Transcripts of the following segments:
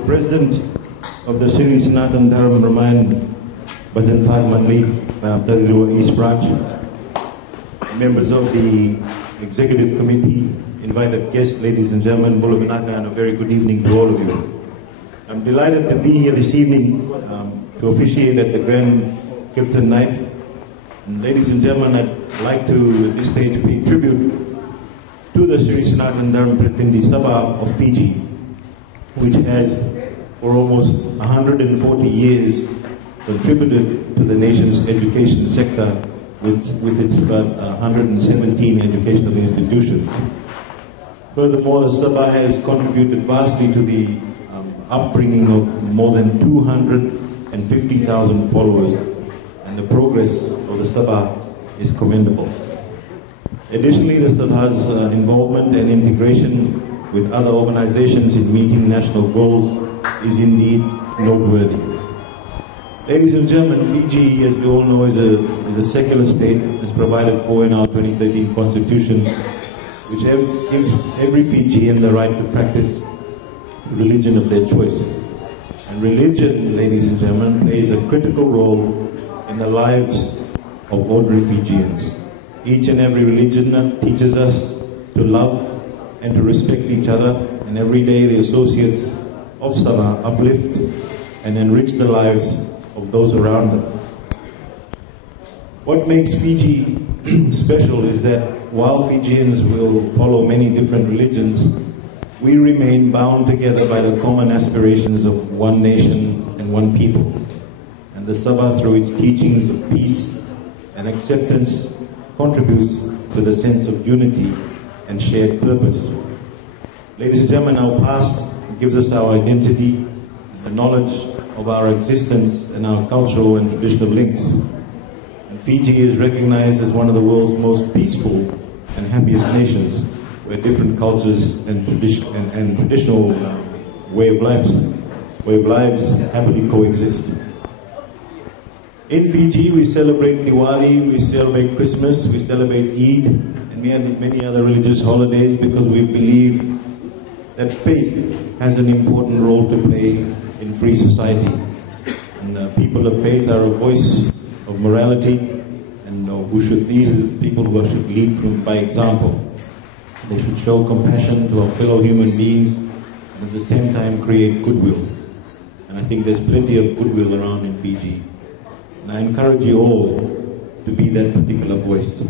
President of the Sri Sanatan Dharam Ramayan Bhajan Phag Mandali, Tadrua East Branch, members of the Executive Committee, invited guests, ladies and gentlemen, Bula Vinaka, and a very good evening to all of you. I'm delighted to be here this evening to officiate at the Grand Kirtan Night. And ladies and gentlemen, I'd like to, at this stage, pay tribute to the Sri Sanatan Dharam Pratindhi Sabha of Fiji, which has, for almost 140 years, contributed to the nation's education sector with its about 117 educational institutions. Furthermore, the Sabha has contributed vastly to the upbringing of more than 250,000 followers, and the progress of the Sabha is commendable. Additionally, the Sabha's involvement and integration with other organizations in meeting national goals is indeed noteworthy. Ladies and gentlemen, Fiji, as we all know, is a secular state, as provided for in our 2013 Constitution, which gives every Fijian the right to practice the religion of their choice. And religion, ladies and gentlemen, plays a critical role in the lives of ordinary Fijians. Each and every religion teaches us to love and to respect each other, and every day the associates of Sabha uplift and enrich the lives of those around them. What makes Fiji special is that while Fijians will follow many different religions, we remain bound together by the common aspirations of one nation and one people. And the Sabha, through its teachings of peace and acceptance, contributes to the sense of unity and shared purpose. Ladies and gentlemen, our past gives us our identity, the knowledge of our existence, and our cultural and traditional links. And Fiji is recognized as one of the world's most peaceful and happiest nations, where different cultures and traditional way of lives happily coexist. In Fiji, we celebrate Diwali, we celebrate Christmas, we celebrate Eid, and many other religious holidays because we believe that faith has an important role to play in free society. And people of faith are a voice of morality, and these are the people who should lead by example. They should show compassion to our fellow human beings and at the same time create goodwill. And I think there's plenty of goodwill around in Fiji. And I encourage you all to be that particular voice.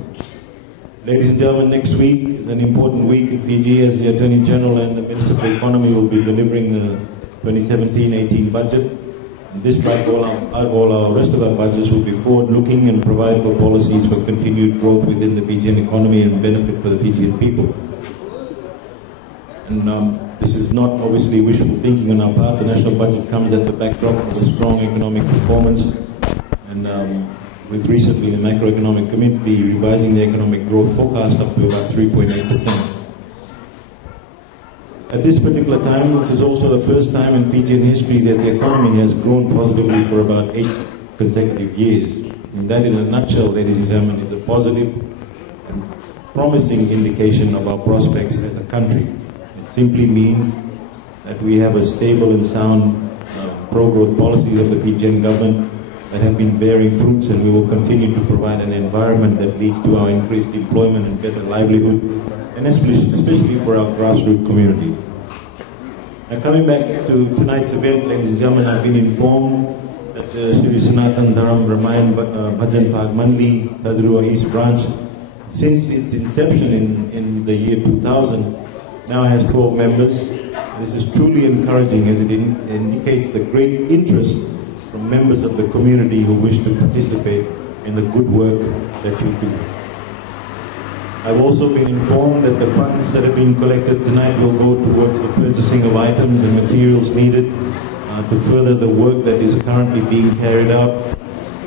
Ladies and gentlemen, next week is an important week in Fiji, as the Attorney General and the Minister for Economy will be delivering the 2017-18 budget. And this, like all our rest of our budgets, will be forward-looking and provide for policies for continued growth within the Fijian economy and benefit for the Fijian people. And this is not obviously wishful thinking on our part. The national budget comes at the backdrop of a strong economic performance, and with recently the Macroeconomic Committee revising the economic growth forecast up to about 3.8%. At this particular time, this is also the first time in Fijian history that the economy has grown positively for about 8 consecutive years. And that, in a nutshell, ladies and gentlemen, is a positive and promising indication of our prospects as a country. It simply means that we have a stable and sound pro-growth policies of the Fijian government that have been bearing fruits, and we will continue to provide an environment that leads to our increased employment and better livelihood, and especially for our grassroots communities. Now, coming back to tonight's event, ladies and gentlemen, I've been informed that the Sri Sanatan Dharam Ramayan Bhajan Phag Mandali, Tadrua East Branch, since its inception in the year 2000, now has 12 members. This is truly encouraging, as it indicates the great interest from members of the community who wish to participate in the good work that you do. I've also been informed that the funds that have been collected tonight will go towards the purchasing of items and materials needed to further the work that is currently being carried out.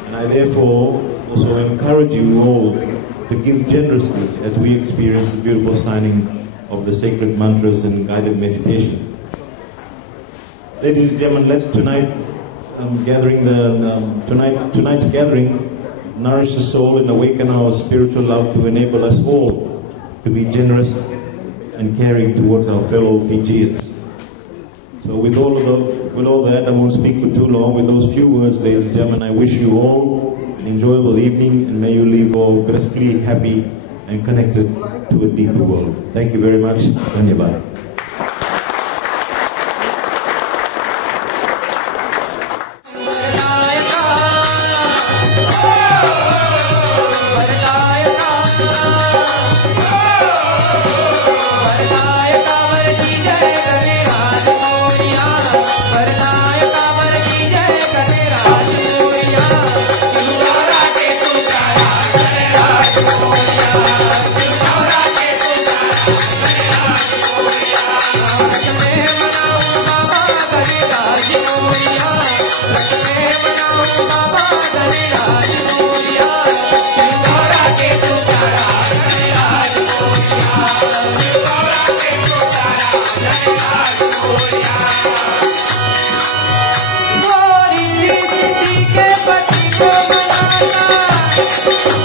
And I therefore also encourage you all to give generously as we experience the beautiful signing of the sacred mantras and guided meditation. Ladies and gentlemen, let's tonight's gathering nourish the soul and awaken our spiritual love to enable us all to be generous and caring towards our fellow Fijians. So with all that, I won't speak for too long. With those few words, ladies and gentlemen, I wish you all an enjoyable evening, and may you leave all blessedly happy and connected to a deeper world. Thank you very much. Dhanyabad. के पति को बनाना